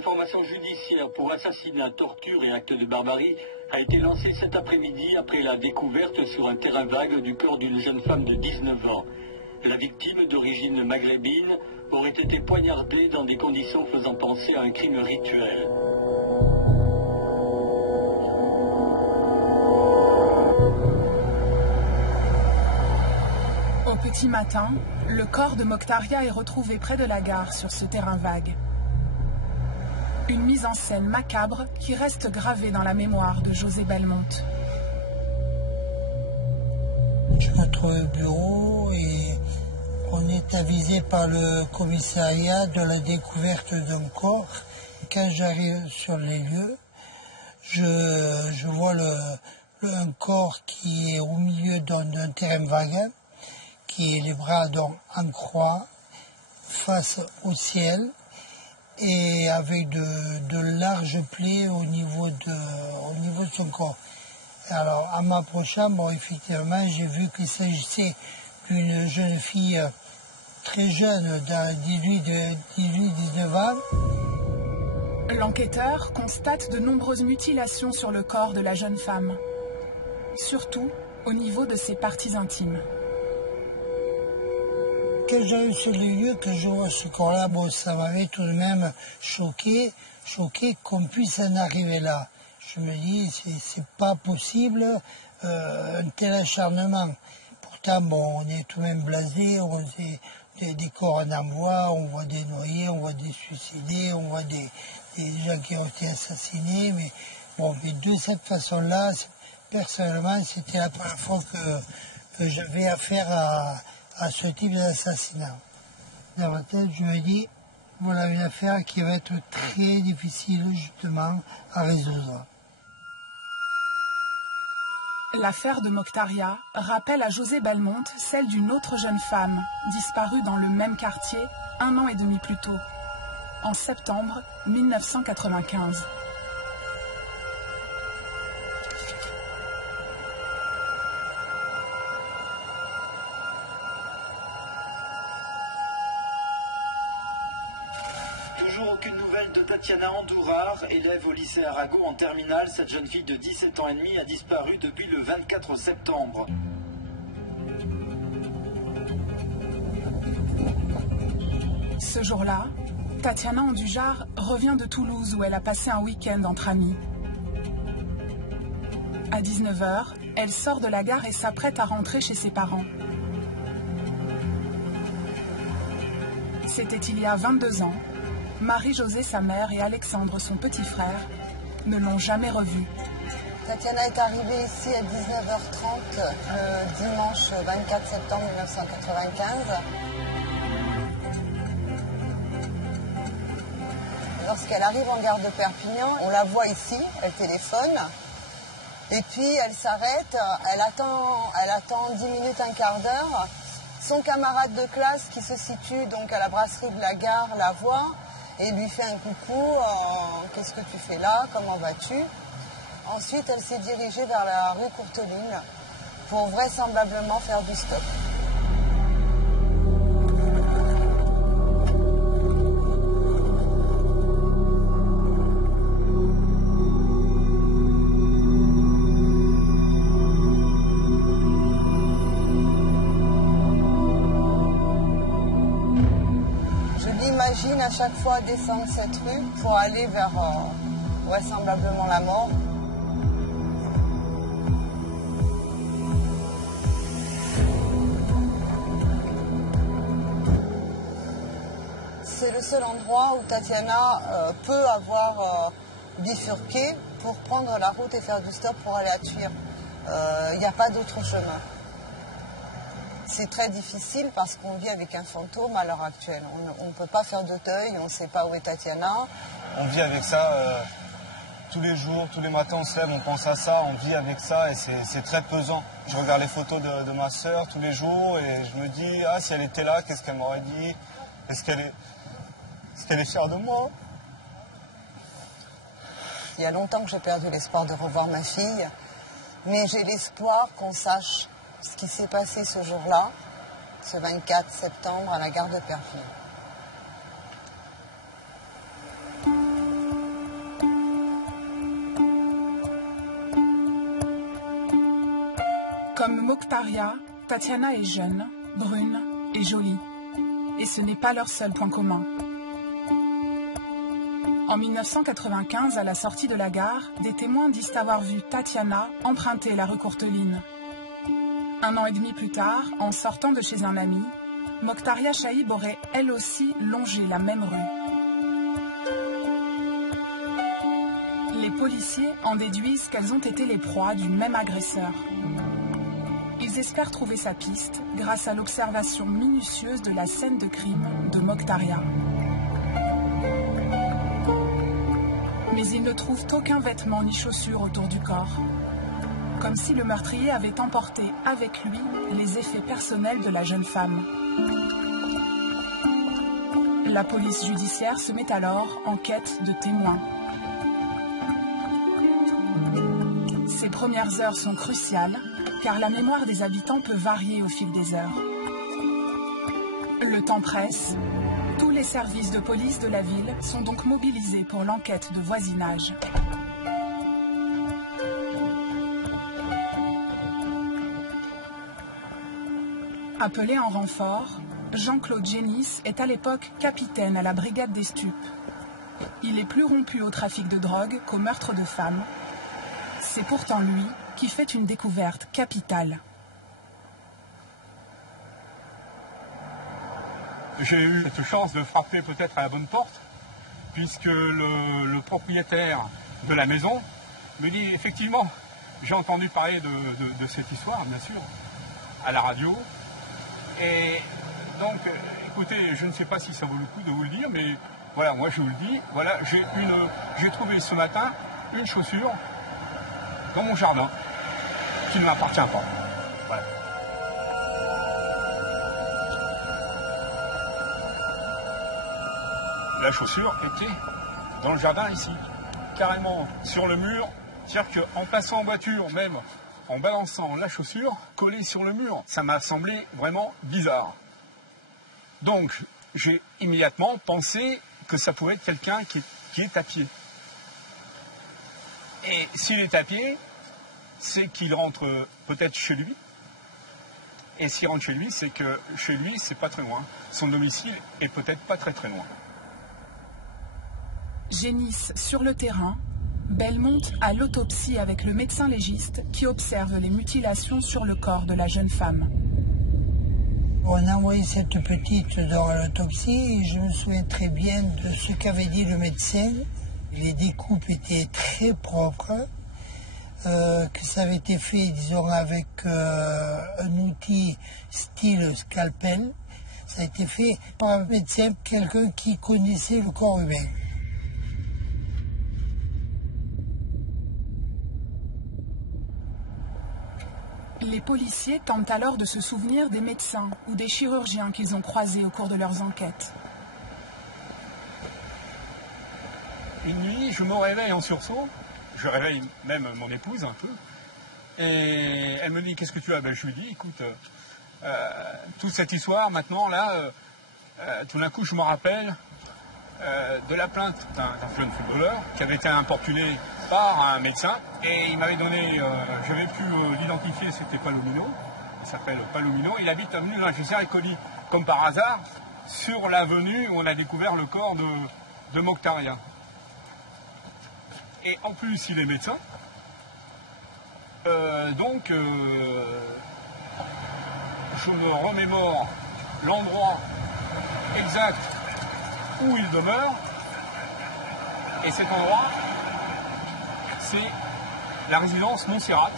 d'information judiciaire pour assassinat, torture et actes de barbarie a été lancée cet après-midi après la découverte sur un terrain vague du corps d'une jeune femme de 19 ans. La victime, d'origine maghrébine, aurait été poignardée dans des conditions faisant penser à un crime rituel. Au petit matin, le corps de Mokhtaria est retrouvé près de la gare sur ce terrain vague. Une mise en scène macabre qui reste gravée dans la mémoire de José Belmonte. Je me trouvais au bureau et on est avisé par le commissariat de la découverte d'un corps. Quand j'arrive sur les lieux, je vois un corps qui est au milieu d'un terrain vague, qui est les bras donc en croix, face au ciel, et avec de larges plaies au niveau de son corps. Alors, en m'approchant, bon, effectivement, j'ai vu qu'il s'agissait d'une jeune fille très jeune, d'un 18-19 ans. L'enquêteur constate de nombreuses mutilations sur le corps de la jeune femme, surtout au niveau de ses parties intimes. Quand j'arrive sur les lieux, que je vois ce corps-là, bon, ça m'avait tout de même choqué qu'on puisse en arriver là. Je me dis, c'est pas possible un tel acharnement. Pourtant, bon, on est tout de même blasé, on voit des corps en envoi, on voit des noyés, on voit des suicidés, on voit des gens qui ont été assassinés, mais de cette façon-là, personnellement, c'était la première fois que j'avais affaire à ce type d'assassinat. Dans ma tête, je me dis, voilà une affaire qui va être très difficile justement à résoudre. L'affaire de Mokhtaria rappelle à José Belmonte celle d'une autre jeune femme, disparue dans le même quartier 1 an et demi plus tôt, en septembre 1995. Toujours aucune nouvelle de Tatiana Andourar, élève au lycée Arago en terminale. Cette jeune fille de 17 ans et demi a disparu depuis le 24 septembre. Ce jour-là, Tatiana Andujar revient de Toulouse où elle a passé un week-end entre amis. À 19h, elle sort de la gare et s'apprête à rentrer chez ses parents. C'était il y a 22 ans. Marie-Josée, sa mère, et Alexandre, son petit frère, ne l'ont jamais revue. Tatiana est arrivée ici à 19h30 le dimanche 24 septembre 1995. Lorsqu'elle arrive en gare de Perpignan, on la voit ici, elle téléphone. Et puis elle s'arrête, elle attend 10 minutes, un quart d'heure. Son camarade de classe qui se situe donc à la brasserie de la gare la voit et lui fait un coucou, qu'est-ce que tu fais là, comment vas-tu? Ensuite, elle s'est dirigée vers la rue Courteline pour vraisemblablement faire du stop. J'imagine à chaque fois descendre cette rue pour aller vers vraisemblablement la mort. C'est le seul endroit où Tatiana peut avoir bifurqué pour prendre la route et faire du stop pour aller à Tuire. Il n'y a pas d'autre chemin. C'est très difficile parce qu'on vit avec un fantôme à l'heure actuelle. On ne peut pas faire de deuil, on ne sait pas où est Tatiana. On vit avec ça tous les jours, tous les matins on se lève, on pense à ça, on vit avec ça et c'est très pesant. Je regarde les photos de ma sœur tous les jours et je me dis, ah si elle était là, qu'est-ce qu'elle m'aurait dit? Est-ce qu'elle est fière de moi? Il y a longtemps que j'ai perdu l'espoir de revoir ma fille, mais j'ai l'espoir qu'on sache ce qui s'est passé ce jour-là, ce 24 septembre à la gare de Perpignan. Comme Mokhtaria, Tatiana est jeune, brune et jolie. Et ce n'est pas leur seul point commun. En 1995, à la sortie de la gare, des témoins disent avoir vu Tatiana emprunter la rue Courteline. 1 an et demi plus tard, en sortant de chez un ami, Mokhtaria Chaïb aurait elle aussi longé la même rue. Les policiers en déduisent qu'elles ont été les proies du même agresseur. Ils espèrent trouver sa piste grâce à l'observation minutieuse de la scène de crime de Mokhtaria. Mais ils ne trouvent aucun vêtement ni chaussure autour du corps. Comme si le meurtrier avait emporté avec lui les effets personnels de la jeune femme. La police judiciaire se met alors en quête de témoins. Ces premières heures sont cruciales, car la mémoire des habitants peut varier au fil des heures. Le temps presse. Tous les services de police de la ville sont donc mobilisés pour l'enquête de voisinage. Appelé en renfort, Jean-Claude Génis est à l'époque capitaine à la brigade des stupes. Il est plus rompu au trafic de drogue qu'au meurtre de femmes. C'est pourtant lui qui fait une découverte capitale. J'ai eu cette chance de frapper peut-être à la bonne porte, puisque le propriétaire de la maison me dit effectivement, j'ai entendu parler de cette histoire, bien sûr, à la radio. Et donc, écoutez, je ne sais pas si ça vaut le coup de vous le dire, mais voilà, moi je vous le dis, voilà, j'ai trouvé ce matin une chaussure dans mon jardin qui ne m'appartient pas. Voilà. La chaussure était dans le jardin ici, carrément sur le mur, c'est-à-dire qu'en passant en voiture, même en balançant la chaussure, collée sur le mur, ça m'a semblé vraiment bizarre. Donc, j'ai immédiatement pensé que ça pouvait être quelqu'un qui est à pied. Et s'il est à pied, c'est qu'il rentre peut-être chez lui. Et s'il rentre chez lui, c'est que chez lui, c'est pas très loin. Son domicile est peut-être pas très loin. Génis sur le terrain, Belmont à l'autopsie avec le médecin légiste qui observe les mutilations sur le corps de la jeune femme. On a envoyé cette petite dans l'autopsie et je me souviens très bien de ce qu'avait dit le médecin. Les découpes étaient très propres, que ça avait été fait, disons, avec un outil style scalpel. Ça a été fait par un médecin, quelqu'un qui connaissait le corps humain. Les policiers tentent alors de se souvenir des médecins ou des chirurgiens qu'ils ont croisés au cours de leurs enquêtes. Une nuit, je me réveille en sursaut, je réveille même mon épouse un peu, et elle me dit « Qu'est-ce que tu as ?» Je lui dis « Écoute, toute cette histoire maintenant, là, tout d'un coup je me rappelle de la plainte d'un jeune footballeur qui avait été importuné par un médecin et il m'avait donné, j'avais pu l'identifier, c'était Palomino, il s'appelle Palomino, il habite avenue de l'Ingénieur Écoli, comme par hasard, sur l'avenue où on a découvert le corps de Mokhtaria. Et en plus, il est médecin, donc je me remémore l'endroit exact où il demeure, et cet endroit, c'est la résidence Montserrat,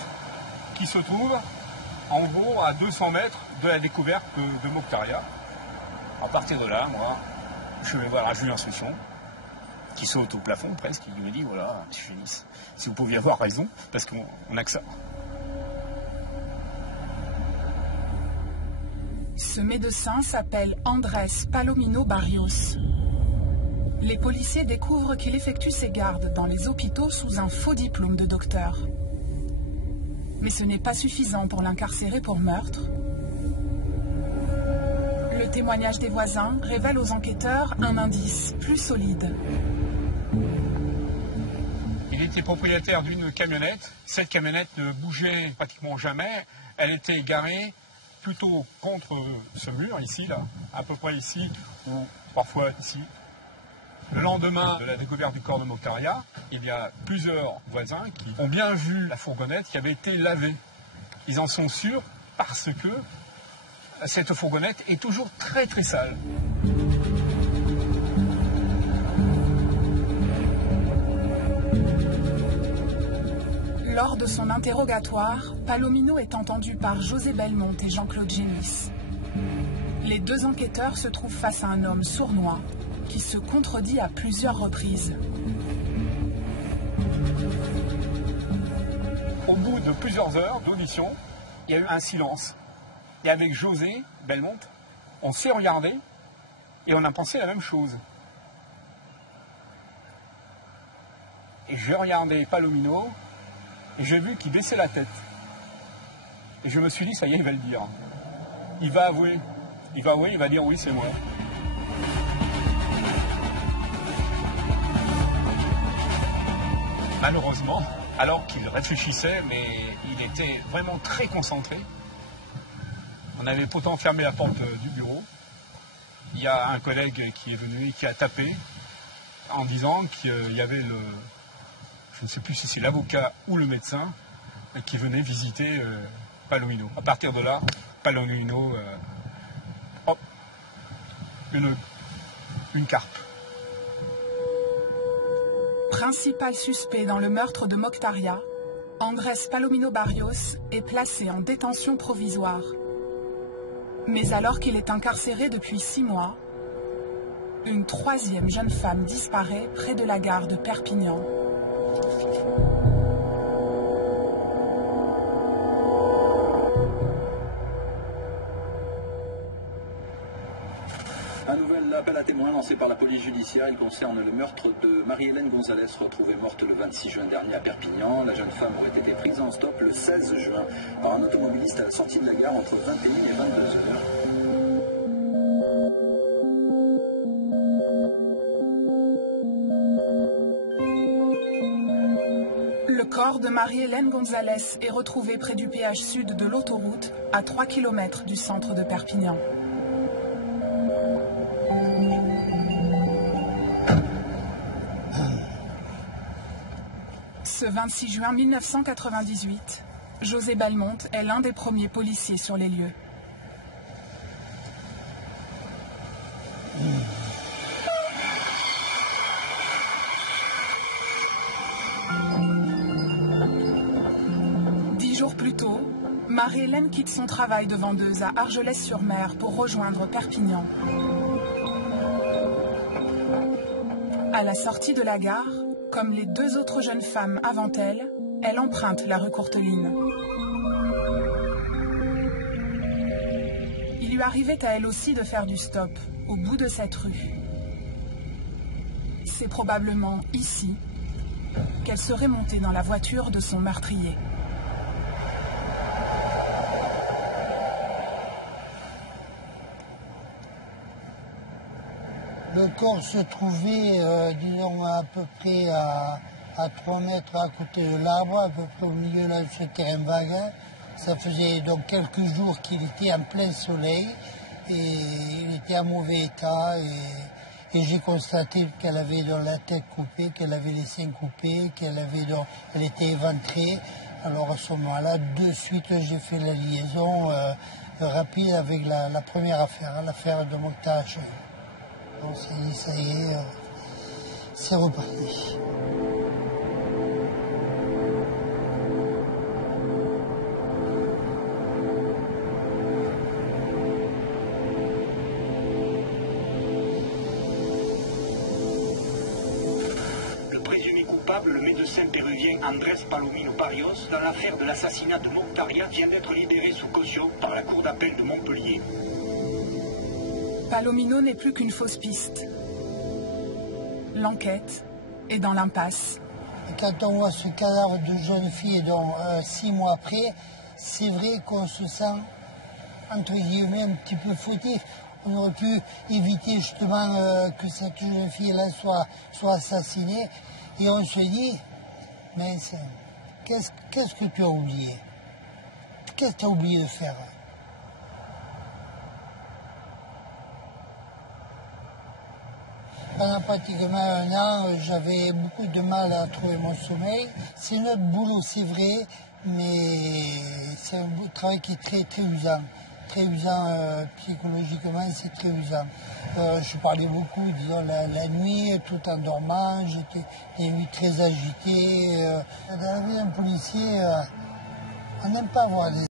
qui se trouve en gros à 200 mètres de la découverte de Mokhtaria. À partir de là, moi, je vais voir Julien Souchon, qui saute au plafond presque, il me dit, voilà, monsieur Génis, si vous pouviez avoir raison, parce qu'on n'a que ça. Ce médecin s'appelle Andrés Palomino Barrios. Les policiers découvrent qu'il effectue ses gardes dans les hôpitaux sous un faux diplôme de docteur. Mais ce n'est pas suffisant pour l'incarcérer pour meurtre. Le témoignage des voisins révèle aux enquêteurs un indice plus solide. Il est était propriétaire d'une camionnette. Cette camionnette ne bougeait pratiquement jamais. Elle était garée plutôt contre ce mur, ici, là, à peu près ici, ou parfois ici. Le lendemain de la découverte du corps de Mokhtaria, il y a plusieurs voisins qui ont bien vu la fourgonnette qui avait été lavée. Ils en sont sûrs parce que cette fourgonnette est toujours très très sale. Lors de son interrogatoire, Palomino est entendu par José Belmonte et Jean-Claude Gélis. Les deux enquêteurs se trouvent face à un homme sournois qui se contredit à plusieurs reprises. Au bout de plusieurs heures d'audition, il y a eu un silence. Et avec José Belmonte, on s'est regardé et on a pensé la même chose. Et j'ai regardé Palomino et j'ai vu qu'il baissait la tête. Et je me suis dit, ça y est, il va le dire. Il va avouer. Il va dire oui, c'est moi. Malheureusement, alors qu'il réfléchissait, mais il était vraiment très concentré. On avait pourtant fermé la porte du bureau. Il y a un collègue qui est venu et qui a tapé en disant qu'il y avait je ne sais plus si c'est l'avocat ou le médecin qui venait visiter Palomino. À partir de là, Palomino, une carpe. Principal suspect dans le meurtre de Mokhtaria, Andrés Palomino Barrios est placé en détention provisoire. Mais alors qu'il est incarcéré depuis 6 mois, une troisième jeune femme disparaît près de la gare de Perpignan. Un nouvel appel à témoins lancé par la police judiciaire. Il concerne le meurtre de Marie-Hélène Gonzalez, retrouvée morte le 26 juin dernier à Perpignan. La jeune femme aurait été prise en stop le 16 juin par un automobiliste à la sortie de la gare entre 21 et 22 heures. Le corps de Marie-Hélène Gonzalez est retrouvé près du péage sud de l'autoroute, à 3 km du centre de Perpignan. Ce 26 juin 1998, José Belmonte est l'un des premiers policiers sur les lieux. Dix jours plus tôt, Marie-Hélène quitte son travail de vendeuse à Argelès-sur-Mer pour rejoindre Perpignan. À la sortie de la gare, comme les deux autres jeunes femmes avant elle, elle emprunte la rue Courteline. Il lui arrivait à elle aussi de faire du stop, au bout de cette rue. C'est probablement ici qu'elle serait montée dans la voiture de son meurtrier. Le corps se trouvait, disons, à peu près à 3 mètres à côté de l'arbre, à peu près au milieu de ce terrain vague. Ça faisait donc quelques jours qu'il était en plein soleil et il était en mauvais état. Et j'ai constaté qu'elle avait dans la tête coupée, qu'elle avait les seins coupés, elle était éventrée. Alors à ce moment-là, de suite, j'ai fait la liaison rapide avec la première affaire, l'affaire de Mokhtaria. On s'est dit, ça y est, c'est reparti. Le présumé coupable, le médecin péruvien Andrés Palomino Barrios, dans l'affaire de l'assassinat de Mokhtaria, vient d'être libéré sous caution par la cour d'appel de Montpellier. Palomino n'est plus qu'une fausse piste. L'enquête est dans l'impasse. Quand on voit ce cadavre de jeune fille, dont 6 mois après, c'est vrai qu'on se sent, entre guillemets, un petit peu fautif. On aurait pu éviter justement que cette jeune fille-là soit assassinée. Et on se dit, Mais qu'est-ce que tu as oublié? Qu'est-ce que tu as oublié de faire? Pendant pratiquement un an, j'avais beaucoup de mal à trouver mon sommeil. C'est notre boulot, c'est vrai, mais c'est un travail qui est très, très usant. Très usant psychologiquement, c'est très usant. Je parlais beaucoup, disons, la nuit, tout en dormant. J'étais des nuits très agitées. Dans la vie d'un policier, on n'aime pas voir des...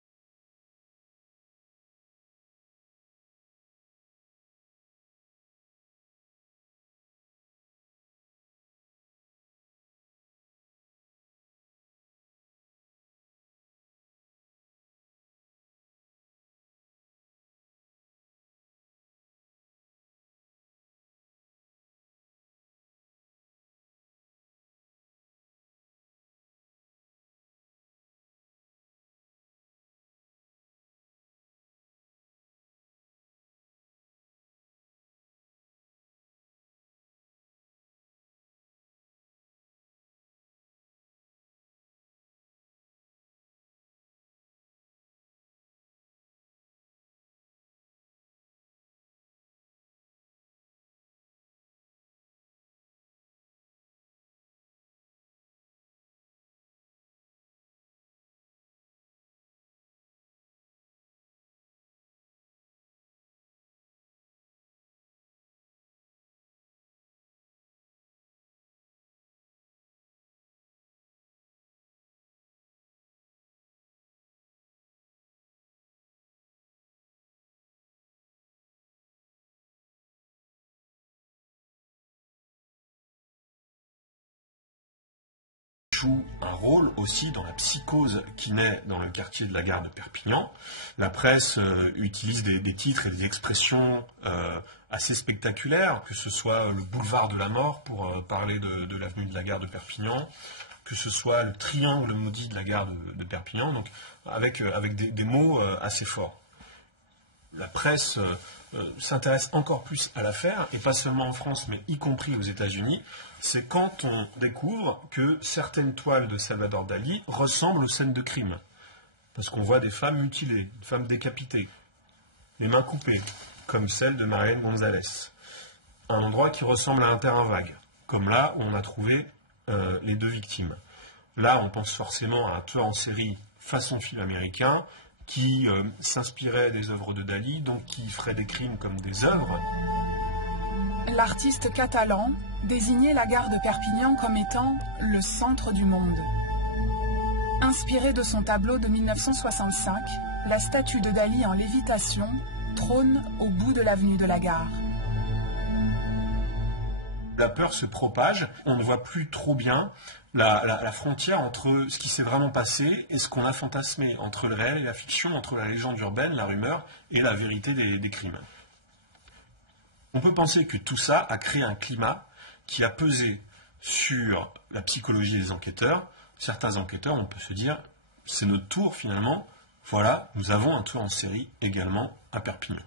Joue un rôle aussi dans la psychose qui naît dans le quartier de la gare de Perpignan. La presse utilise des titres et des expressions assez spectaculaires, que ce soit le boulevard de la mort pour parler de l'avenue de la gare de Perpignan, que ce soit le triangle maudit de la gare de Perpignan, donc avec des mots assez forts. La presse s'intéresse encore plus à l'affaire, et pas seulement en France, mais y compris aux États-Unis, c'est quand on découvre que certaines toiles de Salvador Dali ressemblent aux scènes de crime. Parce qu'on voit des femmes mutilées, des femmes décapitées, les mains coupées, comme celle de Marielene González. Un endroit qui ressemble à un terrain vague, comme là où on a trouvé les deux victimes. Là, on pense forcément à un tueur en série façon film américain, qui s'inspirait des œuvres de Dali, donc qui ferait des crimes comme des œuvres. L'artiste catalan désignait la gare de Perpignan comme étant le centre du monde. Inspiré de son tableau de 1965, la statue de Dali en lévitation trône au bout de l'avenue de la gare. La peur se propage, on ne voit plus trop bien la frontière entre ce qui s'est vraiment passé et ce qu'on a fantasmé, entre le réel et la fiction, entre la légende urbaine, la rumeur et la vérité des crimes. On peut penser que tout ça a créé un climat qui a pesé sur la psychologie des enquêteurs. Certains enquêteurs, on peut se dire, c'est notre tour finalement, voilà, nous avons un tueur en série également à Perpignan.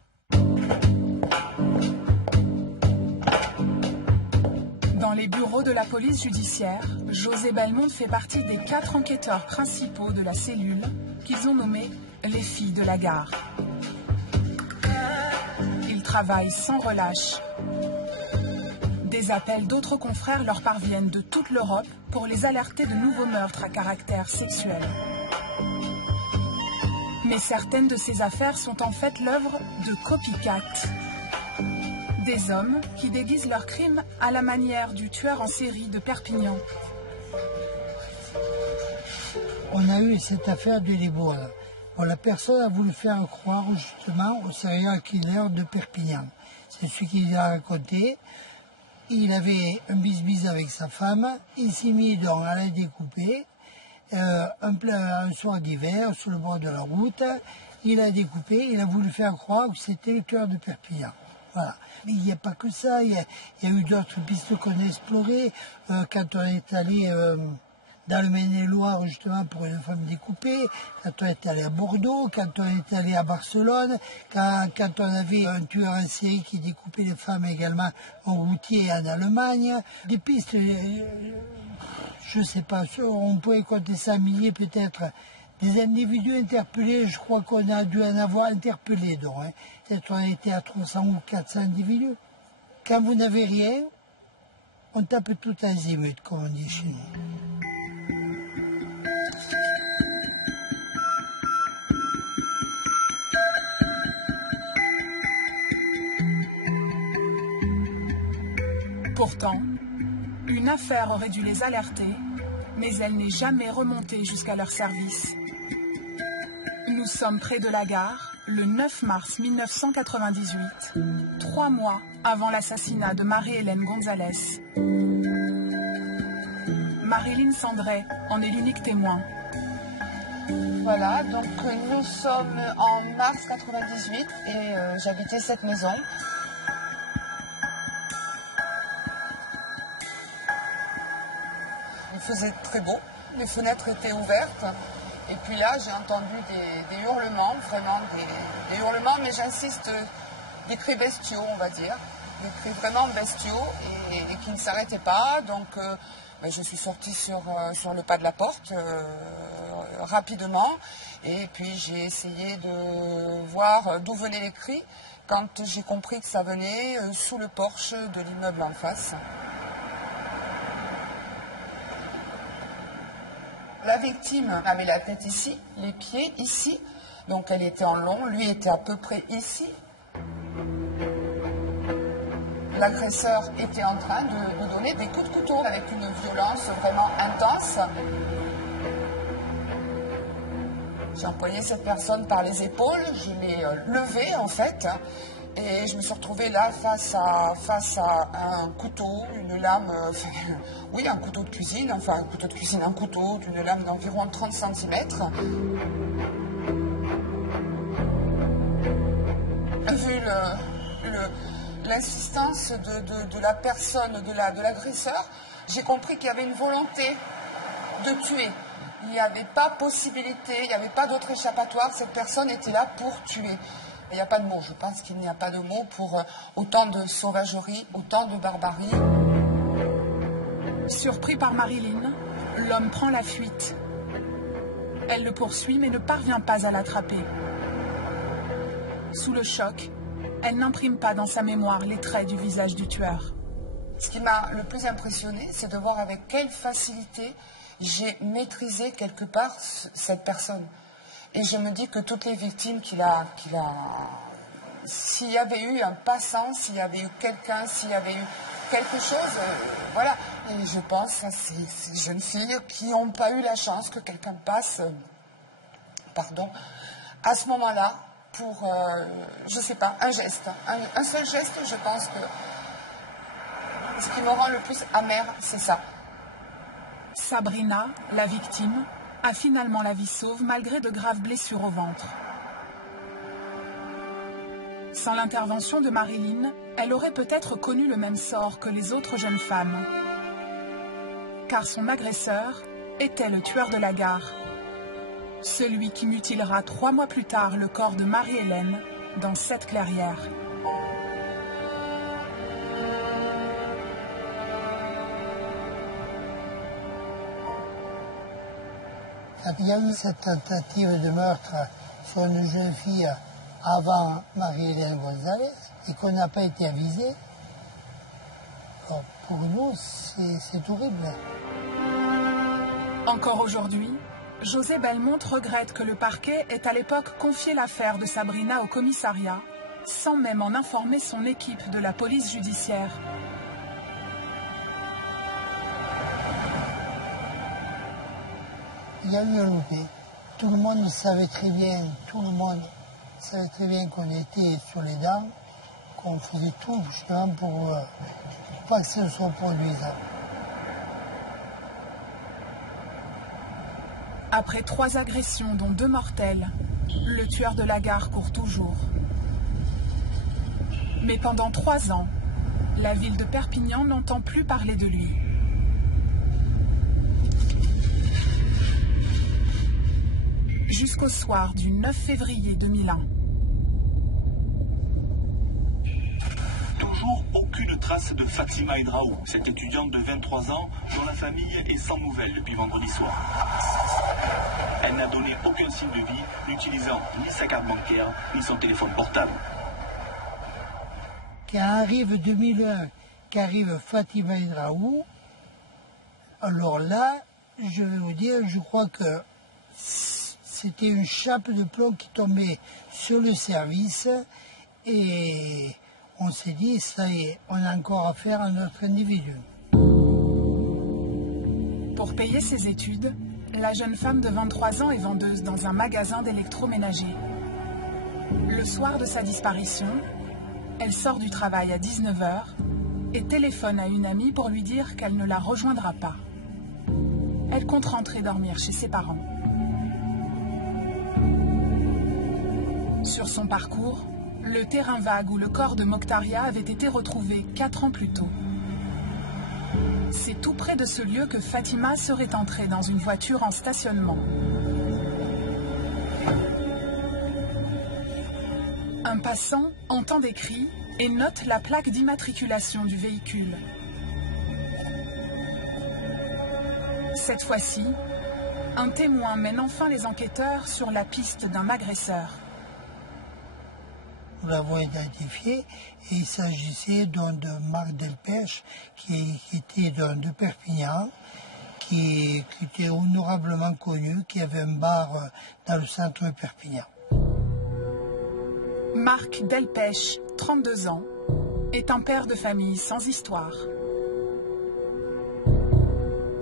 Dans les bureaux de la police judiciaire, José Belmonte fait partie des 4 enquêteurs principaux de la cellule qu'ils ont nommés les filles de la gare. Ils travaillent sans relâche. Des appels d'autres confrères leur parviennent de toute l'Europe pour les alerter de nouveaux meurtres à caractère sexuel. Mais certaines de ces affaires sont en fait l'œuvre de copycats. Des hommes qui déguisent leurs crimes à la manière du tueur en série de Perpignan. On a eu cette affaire de Libourne. Bon, la personne a voulu faire croire justement au serial killer de Perpignan. C'est ce qu'il a raconté. Il avait un bis-bis avec sa femme. Il s'est mis donc à la découper. Un soir d'hiver, sur le bord de la route, il a découpé. Il a voulu faire croire que c'était le tueur de Perpignan. Voilà. Mais il n'y a pas que ça, il y a eu d'autres pistes qu'on a explorées. Quand on est allé dans le Maine-et-Loire justement pour une femme découpée, quand on est allé à Bordeaux, quand on est allé à Barcelone, quand on avait un tueur en série qui découpait les femmes également en routier en Allemagne. Des pistes, je ne sais pas, on pourrait compter ça à milliers peut-être. Des individus interpellés, je crois qu'on a dû en avoir interpellé, donc. Hein. Peut-être on a été à 300 ou 400 individus. Quand vous n'avez rien, on tape tout azimut, comme on dit chez nous. Pourtant, une affaire aurait dû les alerter, mais elle n'est jamais remontée jusqu'à leur service. Nous sommes près de la gare, le 9 mars 1998, 3 mois avant l'assassinat de Marie-Hélène González. Marilyn Sandré en est l'unique témoin. Voilà, donc nous sommes en mars 98 et j'habitais cette maison. Il faisait très beau, les fenêtres étaient ouvertes. Et puis là, j'ai entendu des hurlements, vraiment des hurlements, mais j'insiste, des cris bestiaux, on va dire. Des cris vraiment bestiaux et qui ne s'arrêtaient pas. Donc, je suis sortie sur le pas de la porte rapidement. Et puis, j'ai essayé de voir d'où venaient les cris quand j'ai compris que ça venait sous le porche de l'immeuble en face. La victime avait la tête ici, les pieds ici, donc elle était en long, lui était à peu près ici. L'agresseur était en train de donner des coups de couteau avec une violence vraiment intense. J'ai employé cette personne par les épaules, je l'ai levée en fait, et je me suis retrouvée là face à un couteau, une lame, oui, un couteau de cuisine, enfin un couteau de cuisine, un couteau d'une lame d'environ 30 cm. Vu l'insistance de la personne, de l'agresseur, j'ai compris qu'il y avait une volonté de tuer. Il n'y avait pas possibilité, il n'y avait pas d'autre échappatoire, cette personne était là pour tuer. Il n'y a pas de mots, je pense qu'il n'y a pas de mots pour autant de sauvagerie, autant de barbarie. Surpris par Marilyn, l'homme prend la fuite. Elle le poursuit mais ne parvient pas à l'attraper. Sous le choc, elle n'imprime pas dans sa mémoire les traits du visage du tueur. Ce qui m'a le plus impressionné, c'est de voir avec quelle facilité j'ai maîtrisé quelque part cette personne. Et je me dis que toutes les victimes s'il y avait eu un passant, s'il y avait eu quelqu'un, s'il y avait eu quelque chose, voilà. Et je pense à ces jeunes filles qui n'ont pas eu la chance que quelqu'un passe, à ce moment-là, pour, je ne sais pas, un geste. Un seul geste, je pense que ce qui me rend le plus amère, c'est ça. Sabrina, la victime, a finalement la vie sauve malgré de graves blessures au ventre. Sans l'intervention de Marilyn, elle aurait peut-être connu le même sort que les autres jeunes femmes. Car son agresseur était le tueur de la gare. Celui qui mutilera 3 mois plus tard le corps de Marie-Hélène dans cette clairière. Il y a eu cette tentative de meurtre sur une jeune fille avant Marie-Hélène González et qu'on n'a pas été avisé. Alors, pour nous, c'est horrible. Encore aujourd'hui, José Belmont regrette que le parquet ait à l'époque confié l'affaire de Sabrina au commissariat, sans même en informer son équipe de la police judiciaire. Il y a eu un loupé. Tout le monde savait très bien, qu'on était sur les dents, qu'on faisait tout justement pour pas que ça soit produit. Après 3 agressions, dont 2 mortelles, le tueur de la gare court toujours. Mais pendant 3 ans, la ville de Perpignan n'entend plus parler de lui. jusqu'au soir du 9 février 2001. Toujours aucune trace de Fatima Edraou, cette étudiante de 23 ans dont la famille est sans nouvelles depuis vendredi soir. Elle n'a donné aucun signe de vie, n'utilisant ni sa carte bancaire, ni son téléphone portable. Quand arrive 2001, qu'arrive Fatima Edraou, alors là, je vais vous dire, je crois que c'était une chape de plomb qui tombait sur le service et on s'est dit, ça y est, on a encore affaire à notre individu. Pour payer ses études, la jeune femme de 23 ans est vendeuse dans un magasin d'électroménager. Le soir de sa disparition, elle sort du travail à 19h et téléphone à une amie pour lui dire qu'elle ne la rejoindra pas. Elle compte rentrer dormir chez ses parents. Sur son parcours, le terrain vague où le corps de Mokhtaria avait été retrouvé 4 ans plus tôt. C'est tout près de ce lieu que Fatima serait entrée dans une voiture en stationnement. Un passant entend des cris et note la plaque d'immatriculation du véhicule. Cette fois-ci, un témoin mène enfin les enquêteurs sur la piste d'un agresseur. Nous l'avons identifié et il s'agissait de Marc Delpech qui était de Perpignan, qui était honorablement connu, qui avait un bar dans le centre de Perpignan. Marc Delpech, 32 ans, est un père de famille sans histoire.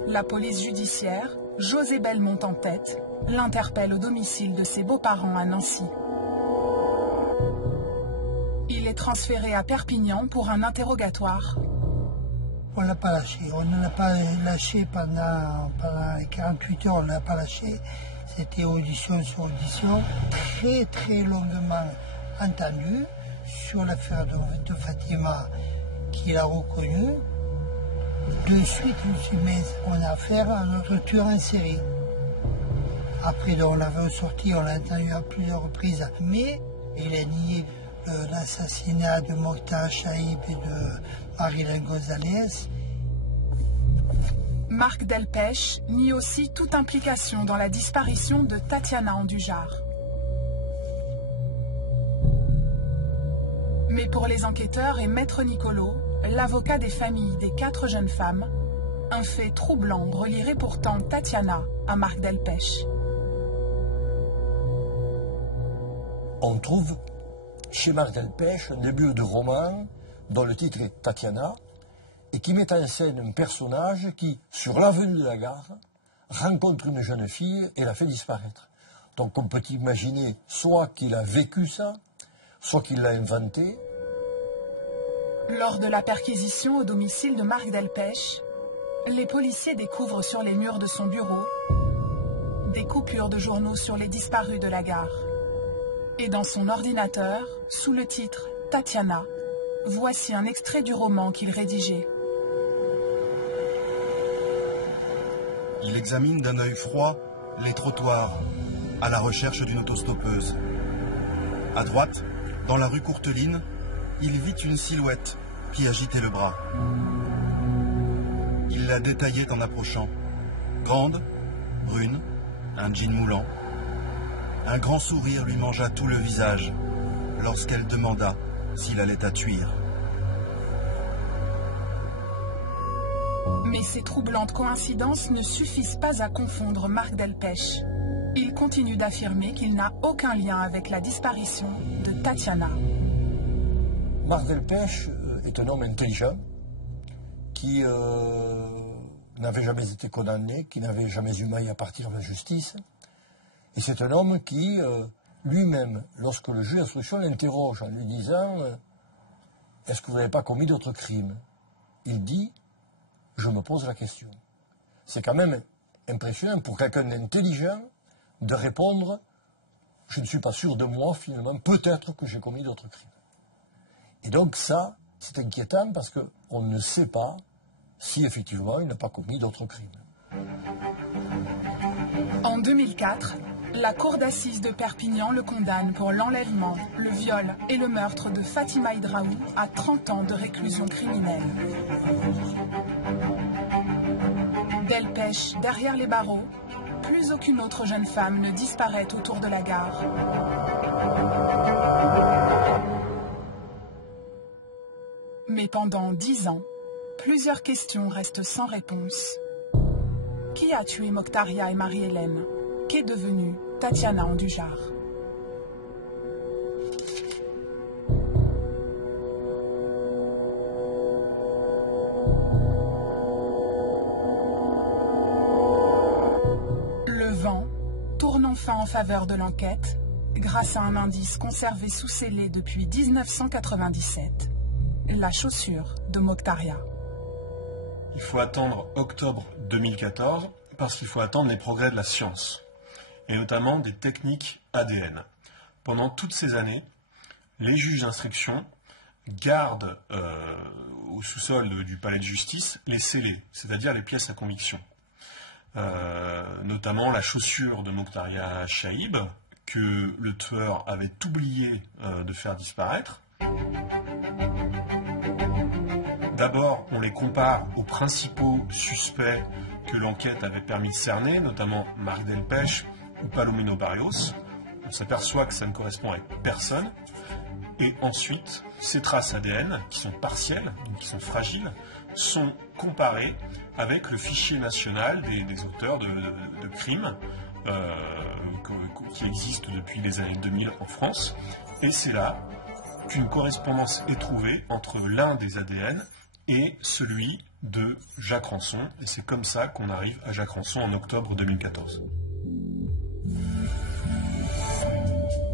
La police judiciaire, José Belmont en tête, l'interpelle au domicile de ses beaux-parents à Nancy. Il est transféré à Perpignan pour un interrogatoire. On ne l'a pas lâché. On ne l'a pas lâché pendant les 48 heures. On ne l'a pas lâché. C'était audition sur audition. Très, très longuement entendu sur l'affaire de Fatima qu'il a reconnue. De suite, je me suis dit, mais on a affaire à notre tueur en série. Après, on l'avait sorti, on l'a entendu à plusieurs reprises. Mais il a nié l'assassinat de Mokhtar Chaïb et de Marie-Hélène Gonzalez. Marc Delpech nie aussi toute implication dans la disparition de Tatiana Andujar. Mais pour les enquêteurs et Maître Nicolo, l'avocat des familles des 4 jeunes femmes, un fait troublant relierait pourtant Tatiana à Marc Delpech. On trouve chez Marc Delpech un début de roman dont le titre est Tatiana et qui met en scène un personnage qui, sur l'avenue de la gare, rencontre une jeune fille et la fait disparaître. Donc on peut imaginer soit qu'il a vécu ça, soit qu'il l'a inventé. Lors de la perquisition au domicile de Marc Delpech, les policiers découvrent sur les murs de son bureau des coupures de journaux sur les disparus de la gare. Et dans son ordinateur, sous le titre « Tatiana », voici un extrait du roman qu'il rédigeait. Il examine d'un œil froid les trottoirs, à la recherche d'une autostoppeuse. À droite, dans la rue Courteline, il vit une silhouette qui agitait le bras. Il la détaillait en approchant. Grande, brune, un jean moulant. Un grand sourire lui mangea tout le visage lorsqu'elle demanda s'il allait à Tuire. Mais ces troublantes coïncidences ne suffisent pas à confondre Marc Delpech. Il continue d'affirmer qu'il n'a aucun lien avec la disparition de Tatiana. Marc Delpech est un homme intelligent qui n'avait jamais été condamné, qui n'avait jamais eu maille à partir de la justice. Et c'est un homme qui, lui-même, lorsque le juge d'instruction l'interroge en lui disant « Est-ce que vous n'avez pas commis d'autres crimes ?» Il dit « Je me pose la question ». C'est quand même impressionnant pour quelqu'un d'intelligent de répondre « Je ne suis pas sûr de moi, finalement, peut-être que j'ai commis d'autres crimes ». Et donc ça, c'est inquiétant parce qu'on ne sait pas si effectivement il n'a pas commis d'autres crimes. En 2004, La cour d'assises de Perpignan le condamne pour l'enlèvement, le viol et le meurtre de Fatima Hidraoui à 30 ans de réclusion criminelle. Delpech derrière les barreaux, plus aucune autre jeune femme ne disparaît autour de la gare. Mais pendant 10 ans, plusieurs questions restent sans réponse. Qui a tué Mokhtaria et Marie-Hélène? Qu'est devenue Tatiana Andujar? Le vent tourne enfin en faveur de l'enquête grâce à un indice conservé sous scellé depuis 1997. La chaussure de Mokhtaria. Il faut attendre octobre 2014 parce qu'il faut attendre les progrès de la science, et notamment des techniques ADN. Pendant toutes ces années, les juges d'instruction gardent au sous-sol du palais de justice les scellés, c'est-à-dire les pièces à conviction. Notamment la chaussure de Mokhtaria Chaïb, que le tueur avait oublié de faire disparaître. D'abord, on les compare aux principaux suspects que l'enquête avait permis de cerner, notamment Marc Delpech ou Palomino Barrios. On s'aperçoit que ça ne correspond à personne. Et ensuite, ces traces ADN, qui sont partielles, donc qui sont fragiles, sont comparées avec le fichier national des auteurs de crimes qui existe depuis les années 2000 en France. Et c'est là qu'une correspondance est trouvée entre l'un des ADN et celui de Jacques Ranson. Et c'est comme ça qu'on arrive à Jacques Ranson en octobre 2014.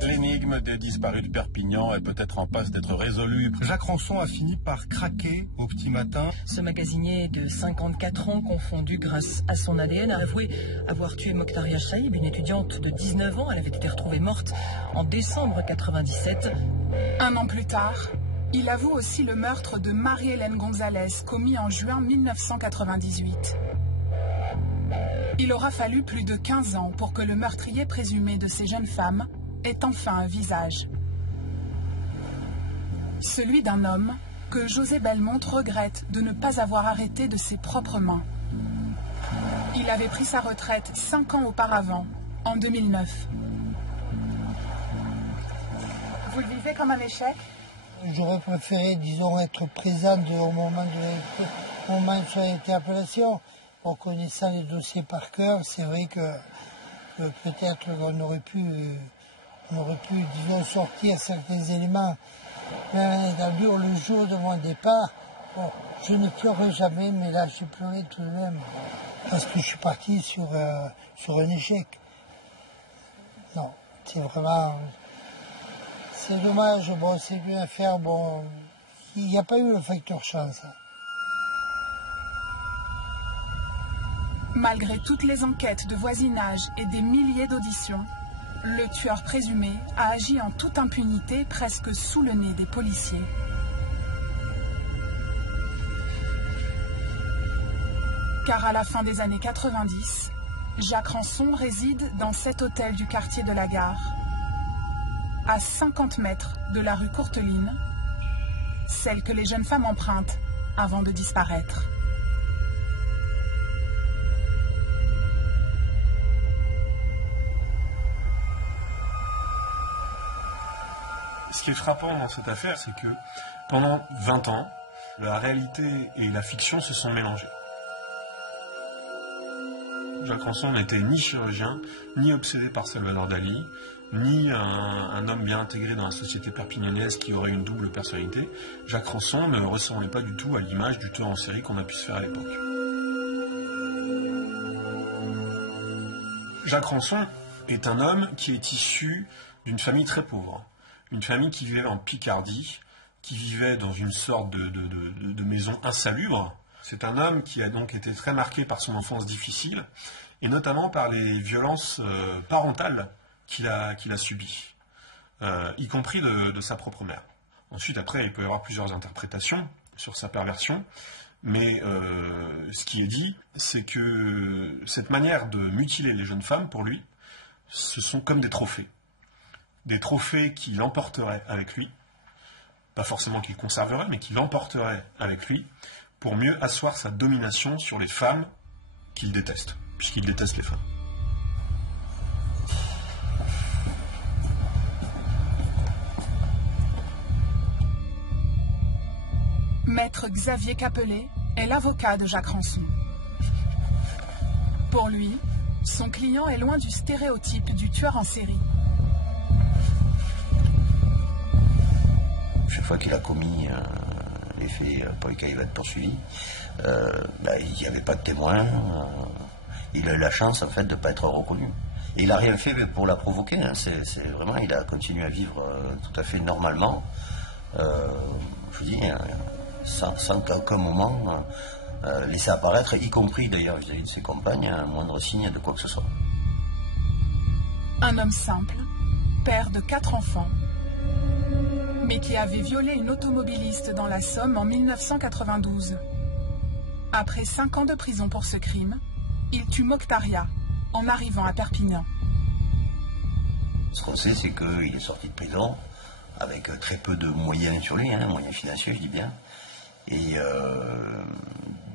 L'énigme des disparus de Perpignan est peut-être en passe d'être résolue. Jacques Ranson a fini par craquer au petit matin. Ce magasinier de 54 ans, confondu grâce à son ADN, a avoué avoir tué Mokhtaria Chaïb, une étudiante de 19 ans. Elle avait été retrouvée morte en décembre 97. Un an plus tard, il avoue aussi le meurtre de Marie-Hélène Gonzalez, commis en juin 1998. Il aura fallu plus de 15 ans pour que le meurtrier présumé de ces jeunes femmes ait enfin un visage. Celui d'un homme que José Belmonte regrette de ne pas avoir arrêté de ses propres mains. Il avait pris sa retraite 5 ans auparavant, en 2009. Vous le vivez comme un échec? J'aurais préféré, disons, être présent au moment de son interpellation. En connaissant les dossiers par cœur, c'est vrai que peut-être qu'on aurait pu, disons, sortir certains éléments. Mais dans le jour de mon départ, bon, je ne pleurerai jamais, mais là, j'ai pleuré tout de même. Parce que je suis parti sur un échec. Non, c'est vraiment... C'est dommage, bon, c'est une affaire, bon... Il n'y a pas eu le facteur chance. Malgré toutes les enquêtes de voisinage et des milliers d'auditions, le tueur présumé a agi en toute impunité, presque sous le nez des policiers. Car à la fin des années 90, Jacques Ranson réside dans cet hôtel du quartier de la Gare, à 50 mètres de la rue Courteline, celle que les jeunes femmes empruntent avant de disparaître. Ce qui est frappant dans cette affaire, c'est que pendant 20 ans, la réalité et la fiction se sont mélangées. Jacques Ranson n'était ni chirurgien, ni obsédé par Salvador Dali, ni un homme bien intégré dans la société perpignanaise qui aurait une double personnalité. Jacques Ranson ne ressemblait pas du tout à l'image du tueur en série qu'on a pu se faire à l'époque. Jacques Ranson est un homme qui est issu d'une famille très pauvre. Une famille qui vivait en Picardie, qui vivait dans une sorte de maison insalubre. C'est un homme qui a donc été très marqué par son enfance difficile, et notamment par les violences parentales qu'il a subies, y compris de sa propre mère. Ensuite, après, il peut y avoir plusieurs interprétations sur sa perversion, mais ce qui est dit, c'est que cette manière de mutiler les jeunes femmes, pour lui, ce sont comme des trophées. Des trophées qu'il emporterait avec lui, pas forcément qu'il conserverait, mais qu'il emporterait avec lui, pour mieux asseoir sa domination sur les femmes qu'il déteste, puisqu'il déteste les femmes. Maître Xavier Capellet est l'avocat de Jacques Ranson. Pour lui, son client est loin du stéréotype du tueur en série. Chaque fois qu'il a commis les faits pour lesquels il va être poursuivi, il n'y avait pas de témoin. Il a eu la chance en fait de ne pas être reconnu. Et il n'a rien fait pour la provoquer. Hein. C'est vraiment, il a continué à vivre tout à fait normalement. Je vous dis, sans qu'à aucun moment laisser apparaître, y compris d'ailleurs vis-à-vis de ses compagnes, un moindre signe de quoi que ce soit. Un homme simple, père de 4 enfants, mais qui avait violé une automobiliste dans la Somme en 1992. Après 5 ans de prison pour ce crime, il tue Mokhtaria en arrivant à Perpignan. Ce qu'on sait, c'est qu'il est sorti de prison avec très peu de moyens sur lui, moyens financiers, je dis bien. Et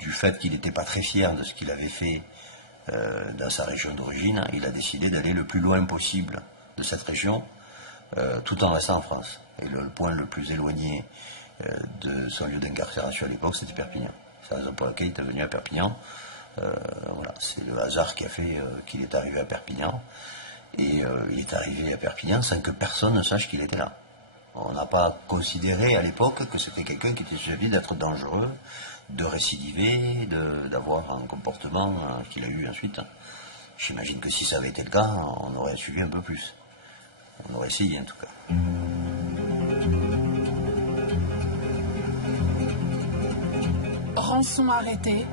du fait qu'il n'était pas très fier de ce qu'il avait fait dans sa région d'origine, il a décidé d'aller le plus loin possible de cette région, tout en restant en France. Et le point le plus éloigné de son lieu d'incarcération à l'époque, c'était Perpignan. C'est la raison pour laquelle il est venu à Perpignan. Voilà, c'est le hasard qui a fait qu'il est arrivé à Perpignan. Et il est arrivé à Perpignan sans que personne ne sache qu'il était là. On n'a pas considéré à l'époque que c'était quelqu'un qui était susceptible d'être dangereux, de récidiver, d'avoir un comportement qu'il a eu ensuite. J'imagine que si ça avait été le cas, on aurait suivi un peu plus. On aurait essayé en tout cas. Ranson arrêté,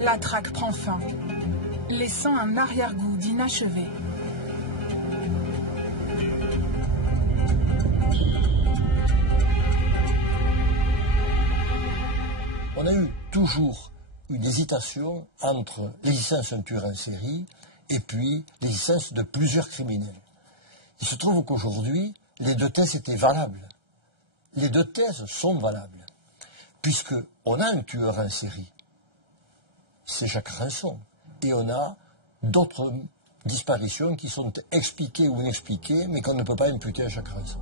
la traque prend fin, laissant un arrière-goût d'inachevé. On a eu toujours une hésitation entre l'existence d'un tueur en série et puis l'existence de plusieurs criminels. Il se trouve qu'aujourd'hui, les deux thèses étaient valables. Les deux thèses sont valables, puisqu'on a un tueur en série, c'est Jacques Ranson, et on a d'autres disparitions qui sont expliquées ou inexpliquées, mais qu'on ne peut pas imputer à Jacques Ranson.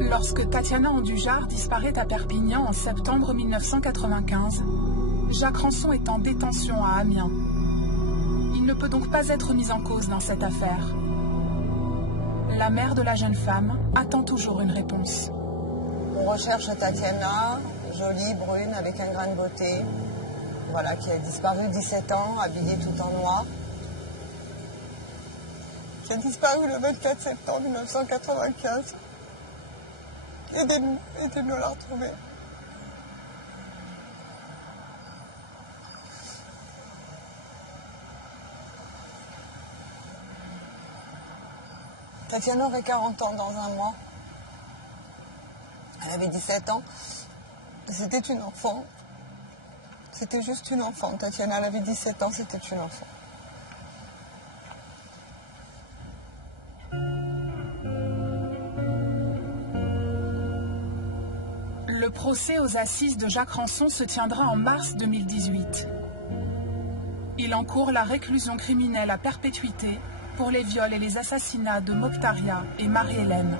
Lorsque Tatiana Andujar disparaît à Perpignan en septembre 1995, Jacques Ranson est en détention à Amiens. Il ne peut donc pas être mis en cause dans cette affaire. La mère de la jeune femme attend toujours une réponse. On recherche Tatiana, jolie, brune, avec un grain de beauté, voilà, qui a disparu 17 ans, habillée tout en noir. Qui a disparu le 24 septembre 1995. Aidez-nous à la retrouver. Tatiana aurait 40 ans dans un mois. Elle avait 17 ans. C'était une enfant. C'était juste une enfant. Tatiana, elle avait 17 ans, c'était une enfant. Le procès aux assises de Jacques Ranson se tiendra en mars 2018. Il encourt la réclusion criminelle à perpétuité pour les viols et les assassinats de Mokhtaria et Marie-Hélène.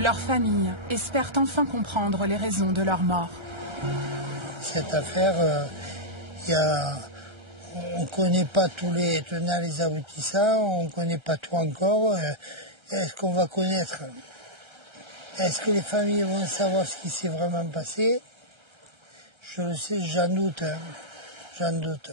Leur famille espère enfin comprendre les raisons de leur mort. Cette affaire, on ne connaît pas tous les tenants, les aboutissants, on ne connaît pas tout encore. Est-ce qu'on va connaître? Est-ce que les familles vont savoir ce qui s'est vraiment passé? Je le sais, j'en doute. J'en doute.